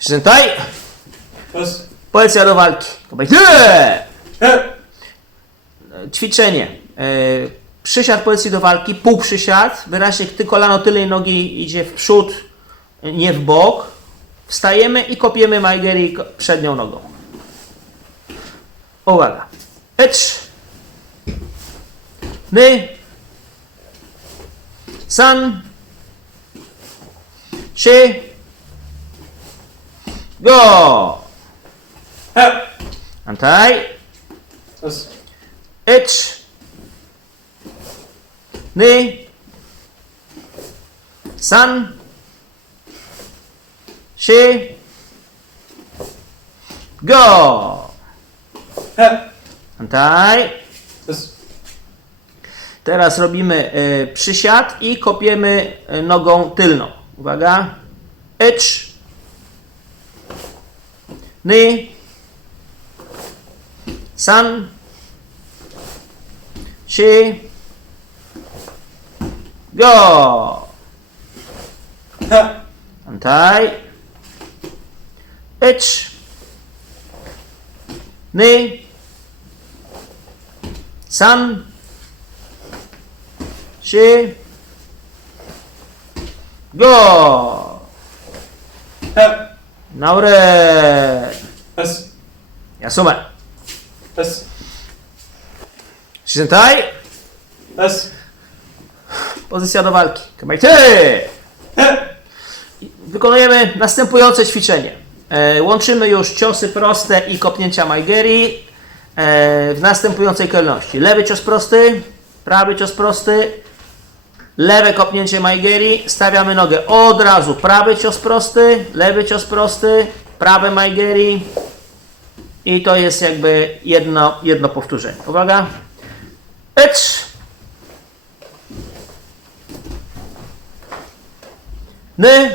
Shizentai, Was? pozycja do walki. Kobiety! He! Ćwiczenie. E, Przysiad pozycji do walki, półprzysiad. Wyraźnie ty kolano tyle nogi idzie w przód, nie w bok. Wstajemy i kopiemy Maigeri ko- przednią nogą. Uwaga. Ecz. Ny. San. Trzy. Go. He! Antaj. Ecz. Ny. San. Trzy. Go. He! Antaj. Teraz robimy e, przysiad i kopiemy e, nogą tylną. Uwaga. Ecz. Ny. San. Trzy. Go. He! Antaj. Ecz. Ny. San. Trzy. Go. He! Naure. Was? Yasume. Was? Shizentai. Was? Pozycja do walki. Kamaite. He! Wykonujemy następujące ćwiczenie. E, łączymy już ciosy proste i kopnięcia Maigeri e, w następującej kolejności. Lewy cios prosty, prawy cios prosty, lewe kopnięcie Maigeri, stawiamy nogę od razu. Prawy cios prosty, lewy cios prosty, prawe Maigeri i to jest jakby jedno, jedno powtórzenie. Uwaga. Ecz. Ny.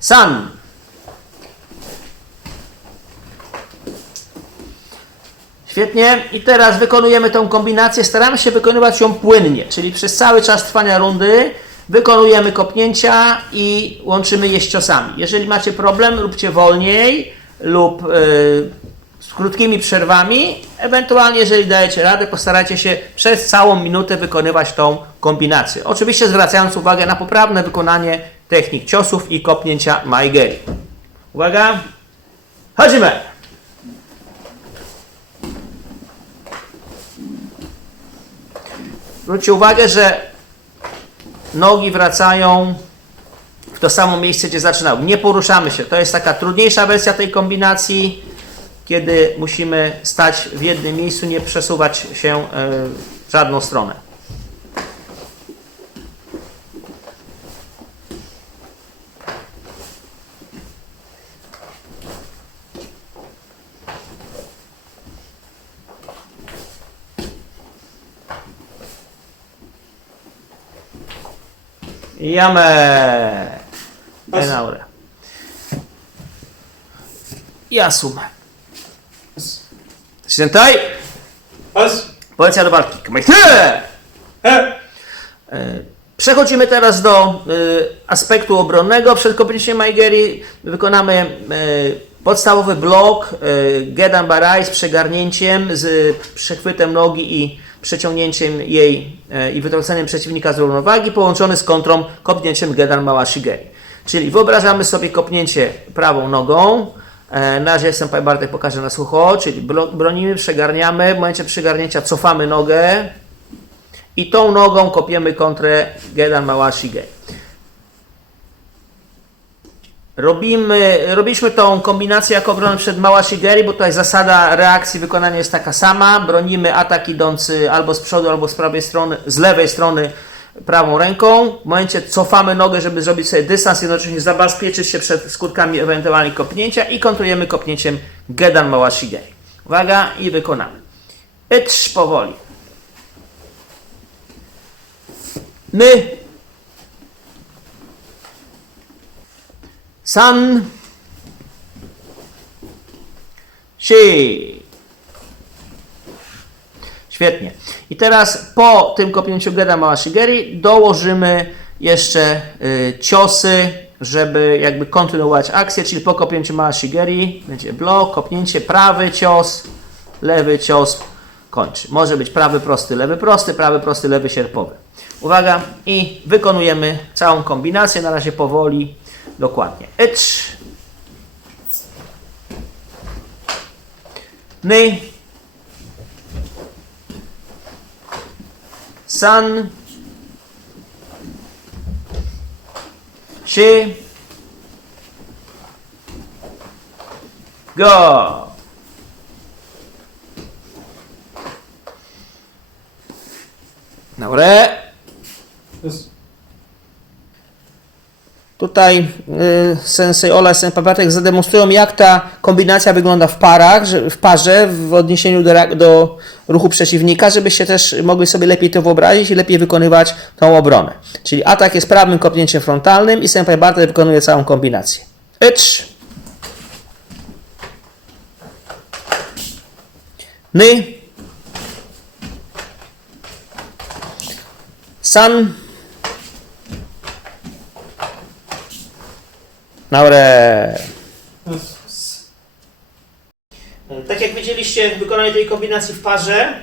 San. Świetnie. I teraz wykonujemy tą kombinację. Staramy się wykonywać ją płynnie, czyli przez cały czas trwania rundy wykonujemy kopnięcia i łączymy je z ciosami. Jeżeli macie problem, róbcie wolniej lub yy, z krótkimi przerwami. Ewentualnie, jeżeli dajecie radę, postarajcie się przez całą minutę wykonywać tą kombinację. Oczywiście zwracając uwagę na poprawne wykonanie technik ciosów i kopnięcia Maigeri. Uwaga! Chodzimy! Zwróćcie uwagę, że nogi wracają w to samo miejsce, gdzie zaczynały. Nie poruszamy się. To jest taka trudniejsza wersja tej kombinacji, kiedy musimy stać w jednym miejscu, nie przesuwać się e, w żadną stronę. Jamę! Enaure. Yasume. Was? Shizentai! Was? Polecja do walki. Kamaite! He! Przechodzimy teraz do y, aspektu obronnego. Przed kopnięciem Maigeri wykonamy y, podstawowy blok y, Gedan Barai z przegarnięciem, z przechwytem nogi i przeciągnięciem jej y, i wytrąceniem przeciwnika z równowagi, połączony z kontrą kopnięciem Gedan Małashigeri. Czyli wyobrażamy sobie kopnięcie prawą nogą. E, Na razie Senpai Bartek pokaże na sucho, czyli bro- bronimy, przegarniamy. W momencie przygarnięcia cofamy nogę, i tą nogą kopiemy kontrę Gedan Małashige. Robimy, robiliśmy tą kombinację jako obronę przed Małashigeri, bo tutaj zasada reakcji wykonania jest taka sama. Bronimy atak idący albo z przodu, albo z prawej strony, z lewej strony prawą ręką. W momencie cofamy nogę, żeby zrobić sobie dystans, jednocześnie zabezpieczyć się przed skutkami ewentualnie kopnięcia i kontrujemy kopnięciem Gedan Małashigeri. Uwaga i wykonamy. Ecz powoli. My. San. Si. Świetnie. I teraz po tym kopnięciu Geda Małashigeri dołożymy jeszcze y, ciosy, żeby jakby kontynuować akcję, czyli po kopnięciu mała shigeri będzie blok, kopnięcie, prawy cios, lewy cios, kończy. Może być prawy prosty, lewy prosty, prawy prosty, lewy sierpowy. Uwaga i wykonujemy całą kombinację, na razie powoli, dokładnie. Ecz, ny, san, shi, go. Dobre. Yes. Tutaj y, Sensei Ola i Sensei Papatek zademonstrują, jak ta kombinacja wygląda w parach, w parze, w odniesieniu do, do ruchu przeciwnika, żebyście też mogli sobie lepiej to wyobrazić i lepiej wykonywać tą obronę. Czyli atak jest prawym kopnięciem frontalnym i Senpai Bartek wykonuje całą kombinację. Ycz. Ny. San. Yes. Tak jak widzieliście, wykonanie tej kombinacji w parze,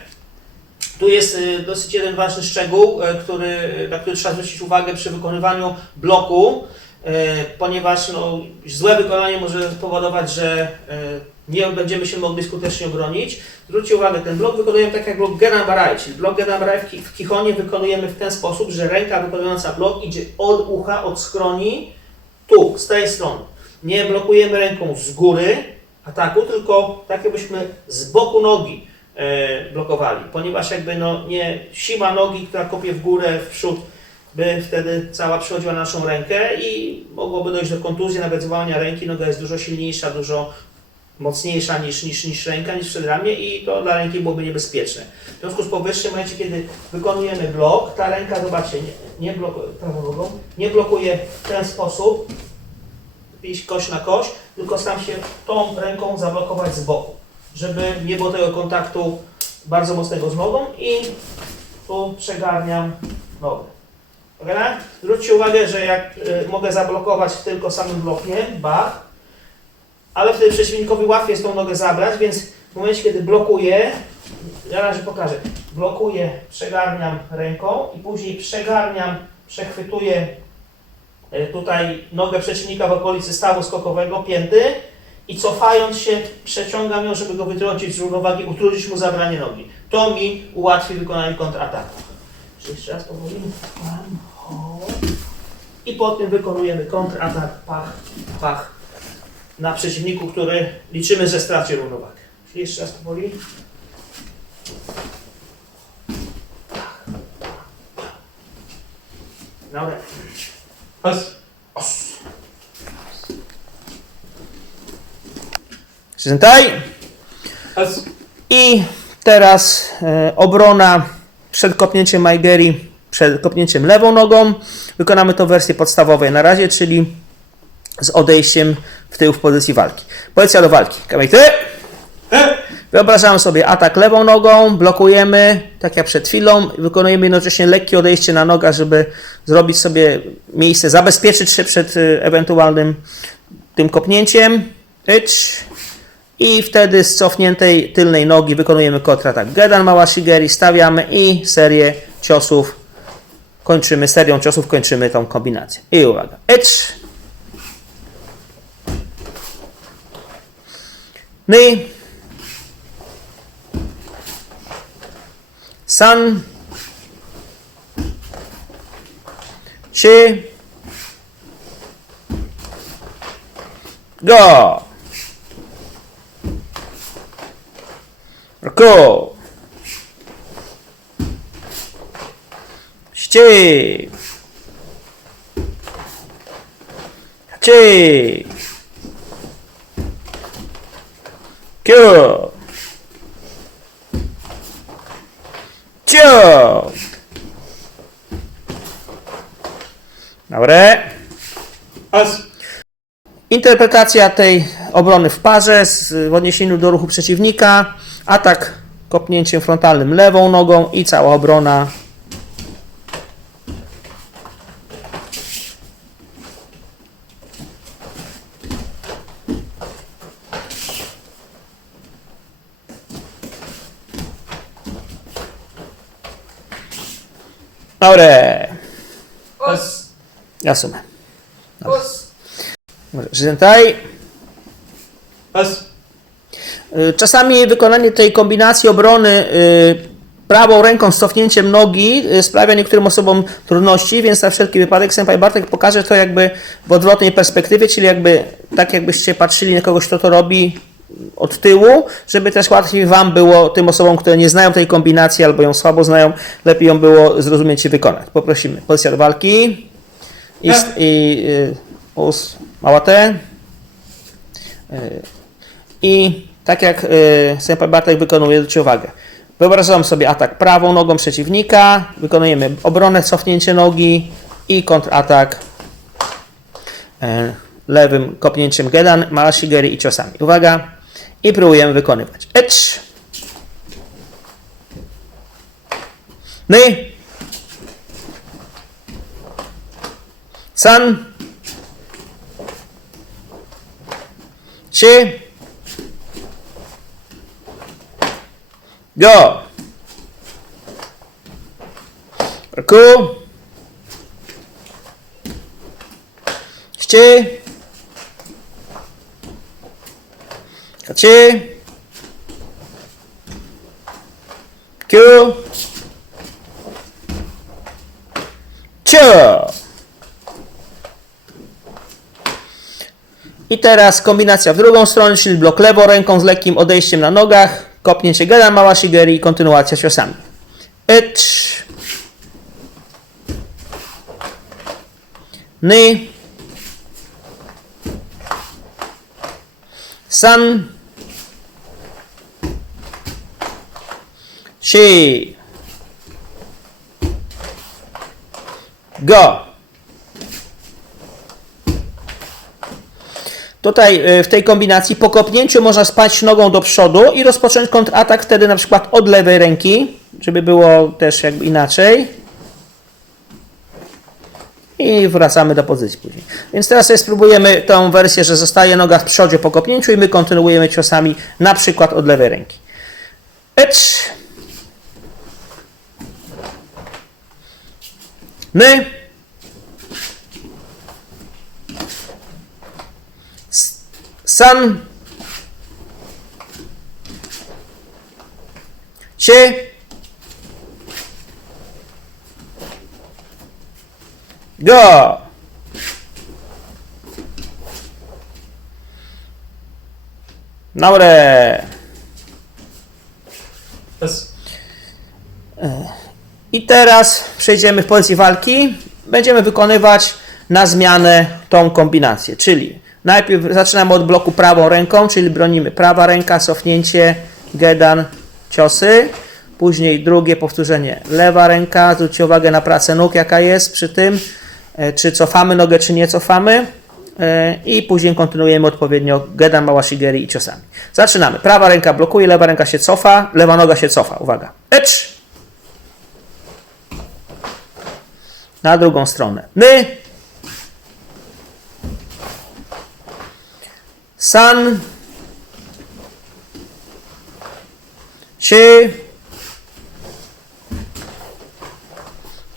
tu jest y, dosyć jeden ważny szczegół, y, który, na który trzeba zwrócić uwagę przy wykonywaniu bloku, y, ponieważ no, złe wykonanie może spowodować, że y, nie będziemy się mogli skutecznie obronić. Zwróćcie uwagę, ten blok wykonujemy tak jak blok Genabarai, czyli blok Genabarai w Kichonie wykonujemy w ten sposób, że ręka wykonująca blok idzie od ucha, od skroni, tu, z tej strony. Nie blokujemy ręką z góry ataku, tylko tak jakbyśmy z boku nogi e, blokowali, ponieważ jakby no nie siła nogi, która kopie w górę, w przód, by wtedy cała przychodziła na naszą rękę i mogłoby dojść do kontuzji, nawet złamania ręki. Noga jest dużo silniejsza, dużo mocniejsza niż, niż, niż ręka, niż przedramię i to dla ręki byłoby niebezpieczne. W związku z powyższym, w momencie kiedy wykonujemy blok, ta ręka, zobaczcie, nie, nie blokuje, nogą, nie blokuje w ten sposób, iść kość na kość, tylko staram się tą ręką zablokować z boku, żeby nie było tego kontaktu bardzo mocnego z nogą i tu przegarniam nogę. Dobra? Zwróćcie uwagę, że jak y, mogę zablokować tylko samym blokiem, bach, ale wtedy przeciwnikowi łatwiej jest tą nogę zabrać, więc w momencie, kiedy blokuję, ja na razie pokażę, blokuję, przegarniam ręką i później przegarniam, przechwytuję e, tutaj nogę przeciwnika w okolicy stawu skokowego, pięty i cofając się przeciągam ją, żeby go wytrącić z równowagi, utrudnić mu zabranie nogi. To mi ułatwi wykonanie kontrataku. Czyli jeszcze raz powoli. I po tym wykonujemy kontratak, pach, pach na przeciwniku, który liczymy, że straci równowagę. Czyli jeszcze raz powoli. Dobra. Yes. Sentai. Yes. I teraz e, obrona przed kopnięciem Maigeri, przed kopnięciem lewą nogą. Wykonamy to w wersji podstawowej na razie, czyli z odejściem w tył w pozycji walki. Pozycja do walki. Kamejty. He. Wyobrażamy sobie atak lewą nogą, blokujemy, tak jak przed chwilą, wykonujemy jednocześnie lekkie odejście na nogę, żeby zrobić sobie miejsce, zabezpieczyć się przed y, ewentualnym tym kopnięciem. Ycz. I wtedy z cofniętej tylnej nogi wykonujemy kontratak Gedan Mała Shigeri, stawiamy i serię ciosów kończymy, serią ciosów kończymy tą kombinację. I uwaga. Ycz. Ny. San. Shi. Go. Go. Ści. Ci. Kyo. Cio. Dobre. Yes. Interpretacja tej obrony w parze z, w odniesieniu do ruchu przeciwnika. Atak kopnięciem frontalnym lewą nogą i cała obrona Dobre. As. Jasumę. As. Żyzentaj. As. Y, Czasami wykonanie tej kombinacji obrony y, prawą ręką z cofnięciem nogi y, sprawia niektórym osobom trudności, więc na wszelki wypadek Senpai Bartek pokaże to jakby w odwrotnej perspektywie, czyli jakby tak jakbyście patrzyli na kogoś, kto to robi od tyłu, żeby też łatwiej Wam było, tym osobom, które nie znają tej kombinacji albo ją słabo znają, lepiej ją było zrozumieć i wykonać. Poprosimy. Pozycja do walki. I, Tak. i y, us, mała T. Y, I tak jak y, Senpai Bartek wykonuje, zwróćcie uwagę. Wyobrażam sobie atak prawą nogą przeciwnika, wykonujemy obronę, cofnięcie nogi i kontratak e, lewym kopnięciem gedan, marashigeri i ciosami. Uwaga! i próbujemy wykonywać. Ecz. Ny. San. Shi. Go. Rku. Ści. 7 9 cio. I teraz kombinacja w drugą stronę, czyli blok lewą ręką z lekkim odejściem na nogach, kopnięcie gada, mała shigeri i kontynuacja ciosami. Ecz. Ny. San. Shi. Go. Tutaj y, w tej kombinacji po kopnięciu można spać nogą do przodu i rozpocząć kontratak wtedy na przykład od lewej ręki, żeby było też jakby inaczej. I wracamy do pozycji później. Więc teraz sobie spróbujemy tą wersję, że zostaje noga w przodzie po kopnięciu i my kontynuujemy ciosami na przykład od lewej ręki. Ecz. My. San. Się. Go. Dobre. As. I teraz przejdziemy w pozycji walki. Będziemy wykonywać na zmianę tą kombinację, czyli najpierw zaczynamy od bloku prawą ręką, czyli bronimy prawa ręka, cofnięcie, gedan, ciosy. Później drugie powtórzenie, lewa ręka. Zwróćcie uwagę na pracę nóg, jaka jest przy tym, e, czy cofamy nogę, czy nie cofamy. E, I później kontynuujemy odpowiednio gedan, mała shigeri i ciosami. Zaczynamy. Prawa ręka blokuje, lewa ręka się cofa, lewa noga się cofa. Uwaga. Ecz! Na drugą stronę. My. San. Czy.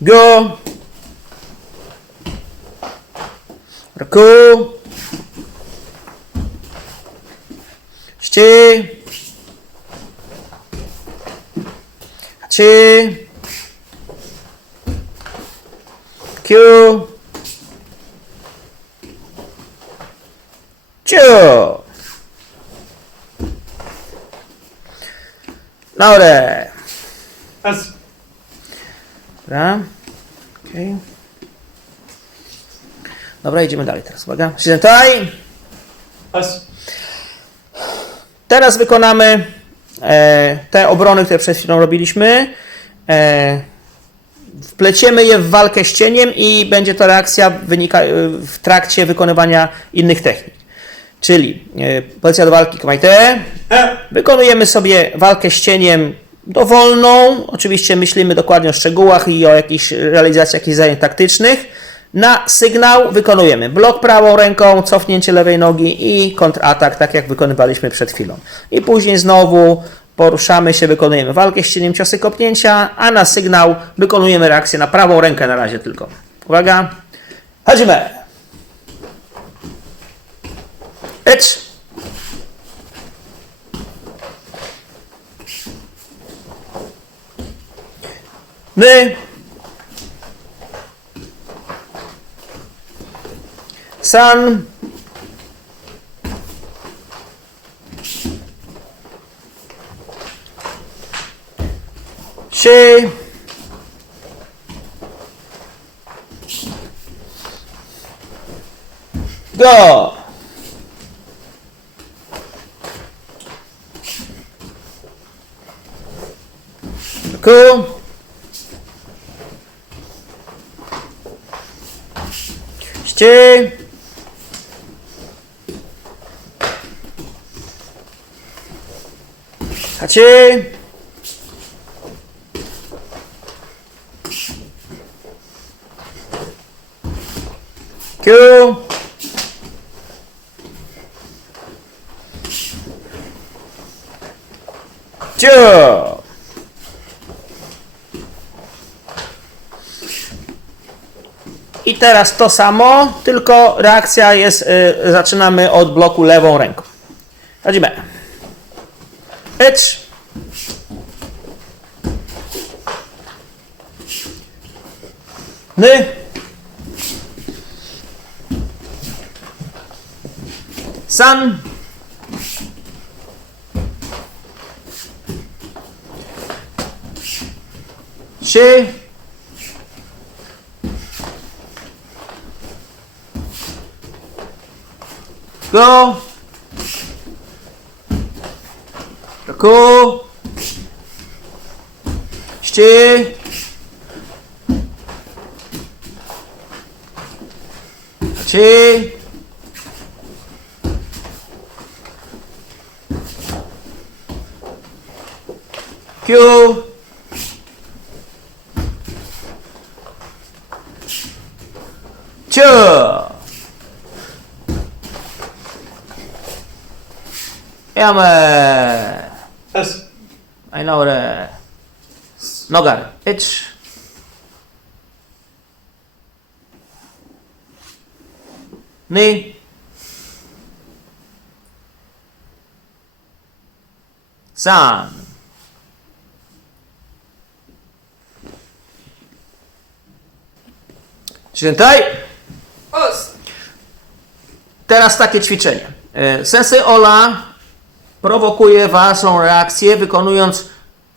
Go. Rku. Ści. Czy. Q. Ciu. Dobre. As. Dobra. Okay. Dobra, idziemy dalej teraz. Uwaga. Tutaj. As. Teraz wykonamy e, te obrony, które przed chwilą robiliśmy. E, wpleciemy je w walkę z cieniem i będzie to reakcja wynika, w trakcie wykonywania innych technik. Czyli e, pozycja do walki Kamaite. E. Wykonujemy sobie walkę z cieniem dowolną. Oczywiście myślimy dokładnie o szczegółach i o jakiejś realizacji jakichś zajęć taktycznych. Na sygnał wykonujemy blok prawą ręką, cofnięcie lewej nogi i kontratak, tak jak wykonywaliśmy przed chwilą. I później znowu poruszamy się, wykonujemy walkę z cieniem ciosy kopnięcia, a na sygnał wykonujemy reakcję na prawą rękę na razie tylko. Uwaga. Chodzimy. Ecz. My. San. Shi. Go. Cool. Ści. Hachi. Q. Cio. I teraz to samo, tylko reakcja jest, y, zaczynamy od bloku lewą ręką. Chodzimy. Ecz. My. San. Shi. Go. Roku. Ści. Ci. Q. Cio. Jamy. S. Ainore. Nogar. Itch. Ni. San. Czytaj. Os. Teraz takie ćwiczenie. E, Sensei Ola prowokuje waszą reakcję wykonując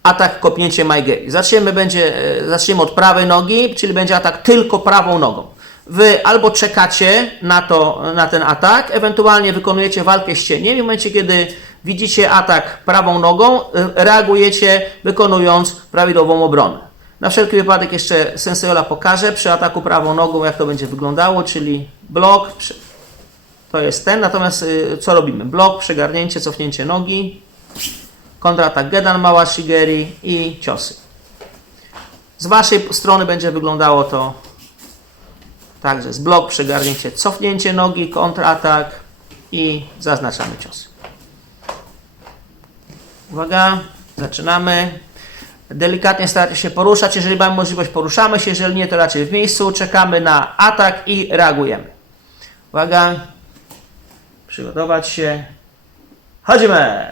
atak kopnięcie Maigeri. Zaczniemy, będzie, e, zaczniemy od prawej nogi, czyli będzie atak tylko prawą nogą. Wy albo czekacie na, to, na ten atak, ewentualnie wykonujecie walkę z cieniem w momencie, kiedy widzicie atak prawą nogą, e, reagujecie wykonując prawidłową obronę. Na wszelki wypadek jeszcze Senseola pokaże przy ataku prawą nogą, jak to będzie wyglądało, czyli blok, to jest ten, natomiast y, co robimy? Blok, przegarnięcie, cofnięcie nogi, kontratak Gedan Mała Shigeri i ciosy. Z Waszej strony będzie wyglądało to także z blok, przegarnięcie, cofnięcie nogi, kontratak i zaznaczamy ciosy. Uwaga, zaczynamy. Delikatnie starajcie się poruszać. Jeżeli mamy możliwość, poruszamy się. Jeżeli nie, to raczej w miejscu. Czekamy na atak i reagujemy. Uwaga. Przygotować się. Chodzimy!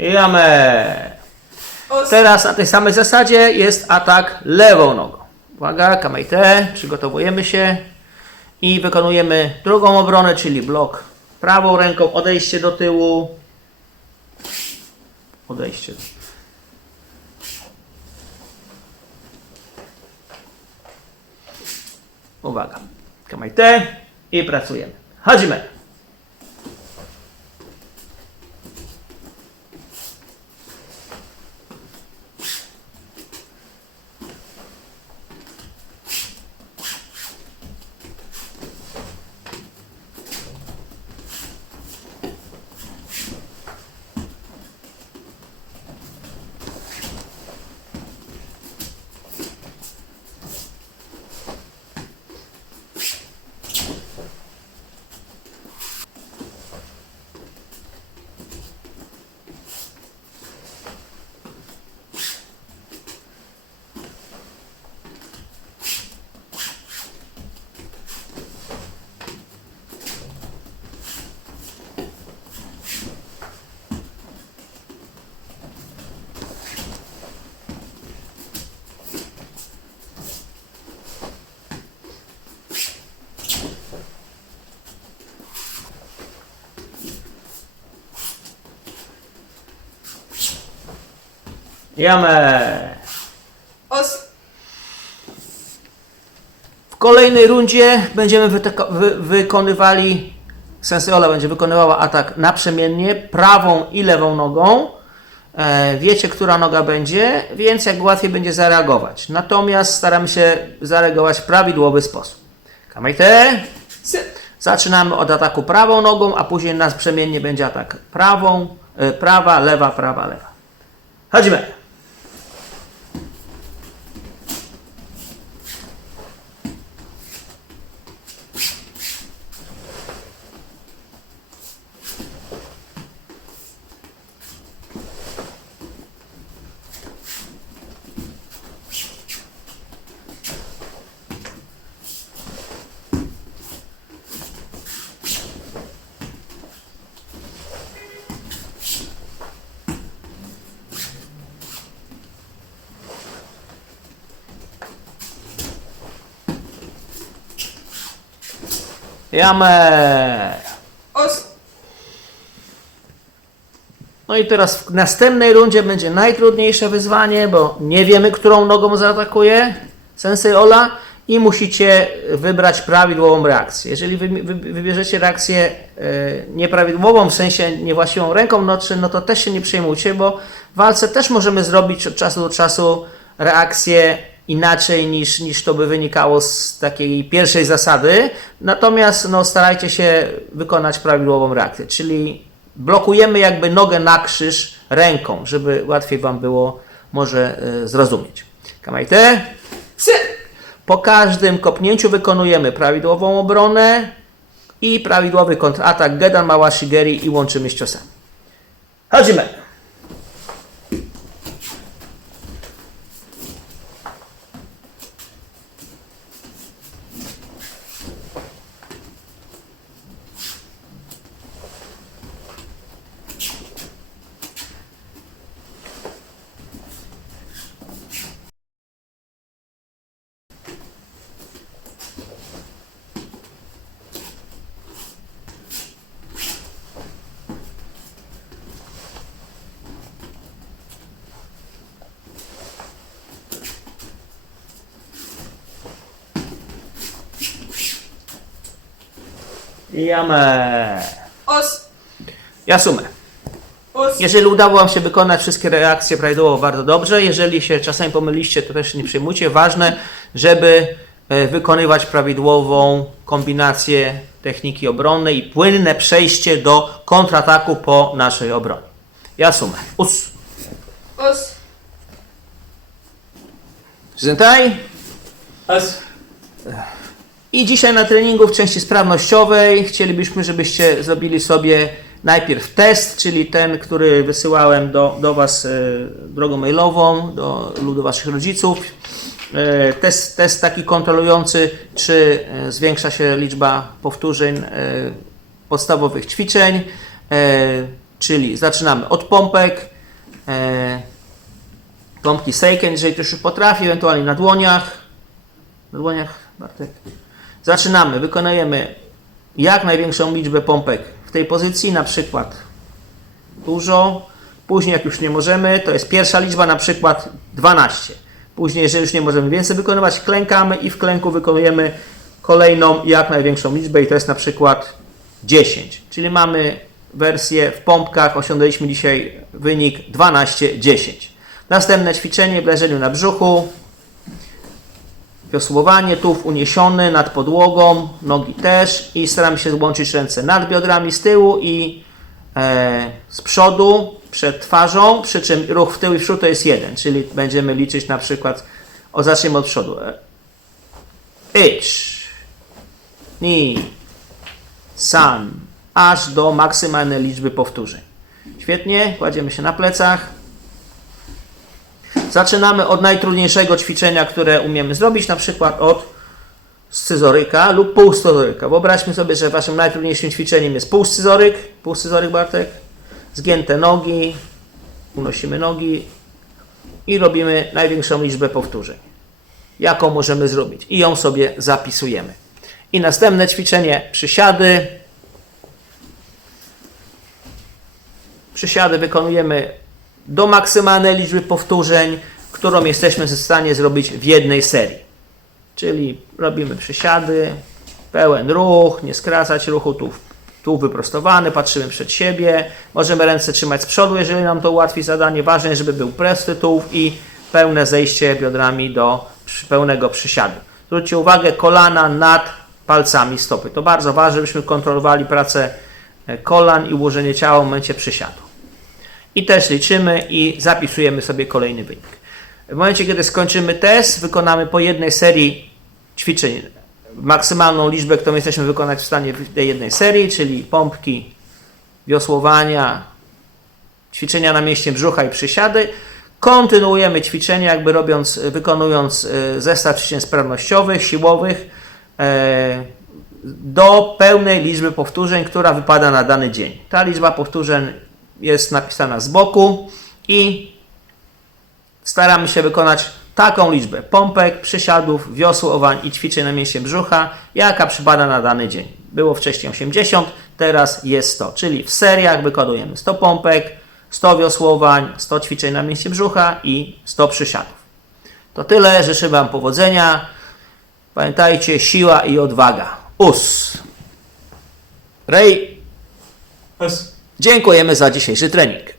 Jamy. Os. Teraz na tej samej zasadzie jest atak lewą nogą. Uwaga, kamajte, przygotowujemy się i wykonujemy drugą obronę, czyli blok prawą ręką, odejście do tyłu, odejście. Uwaga, kamajte i pracujemy. Chodzimy. Jamy. Os. W kolejnej rundzie będziemy wy- wykonywali, Senseola będzie wykonywała atak naprzemiennie, prawą i lewą nogą. E, wiecie, która noga będzie, więc jak łatwiej będzie zareagować. Natomiast staramy się zareagować w prawidłowy sposób. Kamajte. Sit. Zaczynamy od ataku prawą nogą, a później naprzemiennie będzie atak prawą, e, prawa, lewa, prawa, lewa. Chodzimy. Jamę. Os. No i teraz w następnej rundzie będzie najtrudniejsze wyzwanie, bo nie wiemy, którą nogą zaatakuje Sensei Ola i musicie wybrać prawidłową reakcję. Jeżeli wy, wy, wybierzecie reakcję e, nieprawidłową, w sensie niewłaściwą ręką, no, czy, no to też się nie przejmujcie, bo w walce też możemy zrobić od czasu do czasu reakcję inaczej niż, niż to by wynikało z takiej pierwszej zasady. Natomiast no, starajcie się wykonać prawidłową reakcję, czyli blokujemy jakby nogę na krzyż ręką, żeby łatwiej Wam było może y, zrozumieć. Kamajte. Po każdym kopnięciu wykonujemy prawidłową obronę i prawidłowy kontratak Gedan Małashigeri i łączymy z ciosami. Chodzimy. Jamę. Os. Jasumę. Os. Jeżeli udało Wam się wykonać wszystkie reakcje prawidłowo, bardzo dobrze. Jeżeli się czasami pomyliście, to też nie przejmujcie. Ważne, żeby e, wykonywać prawidłową kombinację techniki obronnej i płynne przejście do kontrataku po naszej obronie. Jasumę. Us. Os. Zentai. Os. I dzisiaj na treningu w części sprawnościowej chcielibyśmy, żebyście zrobili sobie najpierw test, czyli ten, który wysyłałem do, do Was e, drogą mailową, do, lub do Waszych rodziców. E, test, test taki kontrolujący, czy e, zwiększa się liczba powtórzeń podstawowych ćwiczeń. Czyli zaczynamy od pompek, pompki Seiken, jeżeli ktoś już potrafi, ewentualnie na dłoniach. Na dłoniach, Bartek. Zaczynamy, wykonujemy jak największą liczbę pompek w tej pozycji, na przykład dużo. Później, jak już nie możemy, to jest pierwsza liczba, na przykład 12. Później, jeżeli już nie możemy więcej wykonywać, klękamy i w klęku wykonujemy kolejną, jak największą liczbę, i to jest na przykład 10. Czyli mamy wersję w pompkach, osiągnęliśmy dzisiaj wynik 12-10. Następne ćwiczenie w leżeniu na brzuchu. Wiosłowanie, tułów uniesiony nad podłogą, nogi też i staramy się złączyć ręce nad biodrami z tyłu i e, z przodu przed twarzą, przy czym ruch w tył i w przód to jest jeden, czyli będziemy liczyć na przykład, o zacznijmy od przodu. Ich, ni, san, aż do maksymalnej liczby powtórzeń. Świetnie, kładziemy się na plecach. Zaczynamy od najtrudniejszego ćwiczenia, które umiemy zrobić, na przykład od scyzoryka lub półscyzoryka. Wyobraźmy sobie, że waszym najtrudniejszym ćwiczeniem jest półscyzoryk. Półscyzoryk, Bartek. Zgięte nogi, unosimy nogi i robimy największą liczbę powtórzeń, jaką możemy zrobić. I ją sobie zapisujemy. I następne ćwiczenie, przysiady. Przysiady wykonujemy do maksymalnej liczby powtórzeń, którą jesteśmy w stanie zrobić w jednej serii. Czyli robimy przysiady, pełen ruch, nie skracać ruchu, tu, tu wyprostowany, patrzymy przed siebie. Możemy ręce trzymać z przodu, jeżeli nam to ułatwi zadanie. Ważne, żeby był prosty tułów i pełne zejście biodrami do pełnego przysiadu. Zwróćcie uwagę, kolana nad palcami stopy. To bardzo ważne, żebyśmy kontrolowali pracę e, kolan i ułożenie ciała w momencie przysiadu. I też liczymy i zapisujemy sobie kolejny wynik. W momencie, kiedy skończymy test, wykonamy po jednej serii ćwiczeń maksymalną liczbę, którą jesteśmy wykonać w stanie w tej jednej serii, czyli pompki, wiosłowania, ćwiczenia na mieście brzucha i przysiady. Kontynuujemy ćwiczenia, jakby robiąc, wykonując e, zestaw ćwiczeń sprawnościowych, siłowych e, do pełnej liczby powtórzeń, która wypada na dany dzień. Ta liczba powtórzeń jest napisana z boku i staramy się wykonać taką liczbę pompek, przysiadów, wiosłowań i ćwiczeń na mieście brzucha, jaka przypada na dany dzień. Było wcześniej 80, teraz jest 100, czyli w seriach wykonujemy 100 pompek, 100 wiosłowań, 100 ćwiczeń na mieście brzucha i 100 przysiadów. To tyle, życzę Wam powodzenia. Pamiętajcie, siła i odwaga. Us. Rej, Us. Dziękujemy za dzisiejszy trening.